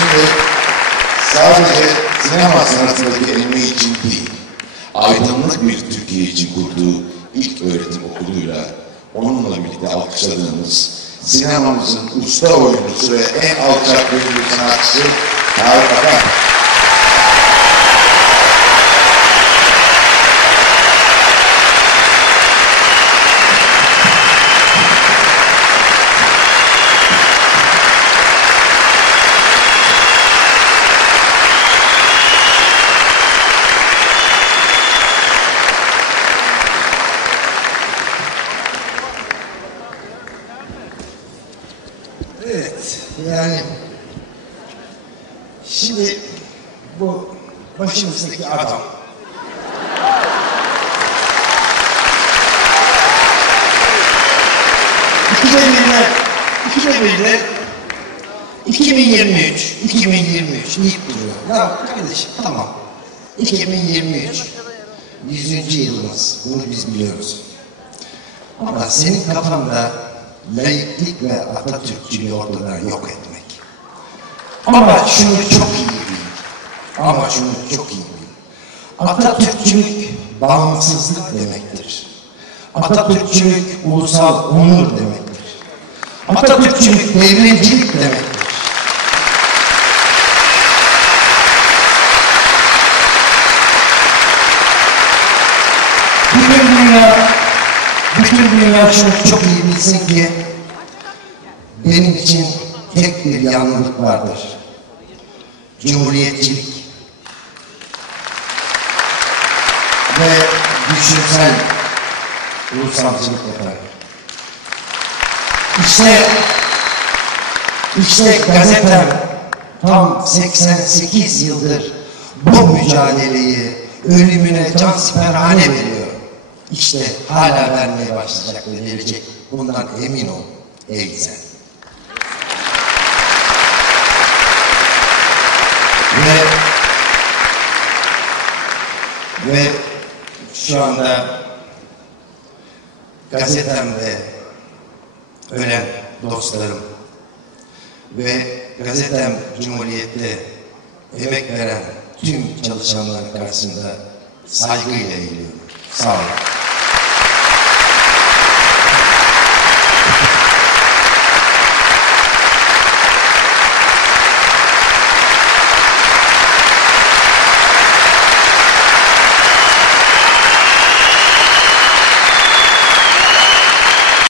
şimdi sadece sinema sanatındaki emeği için değil, aydınlık bir Türkiye için kurduğu ilk öğretim okuluyla onunla birlikte alkışladığımız sinemamızın usta oyuncusu ve en alçak gönüllü sanatçısı Tarık Akan. Evet, yani şimdi bu başımızdaki adam ...2001'de 2023, 2023 deyip duruyor. Ya kardeşim tamam. 2023 100. yılımız. Bunu biz biliyoruz. Ama senin kafanda laiklik ve Atatürkçülüğü ortadan yok etmek. Ama şunu çok iyi bil. Ama şunu çok iyi bil. Atatürkçülük bağımsızlık demektir. Atatürkçülük ulusal onur demektir. Atatürkçülük devrimcilik demektir. Bütün dünya bütün dünya şunu çok iyi bilsin ki benim için tek bir yanlılık vardır. Cumhuriyetçilik ve düşünsel ulusalcılık efendim. İşte işte gazetem tam 88 yıldır bu mücadeleyi ölümüne can siperhane veriyor. İşte hala vermeye başlayacak ve verecek. Bundan emin ol ey sen. Ve ve şu anda gazetemde ölen dostlarım ve gazetem Cumhuriyet'te emek veren tüm çalışanların karşısında saygıyla eğiliyorum. Sağ olun.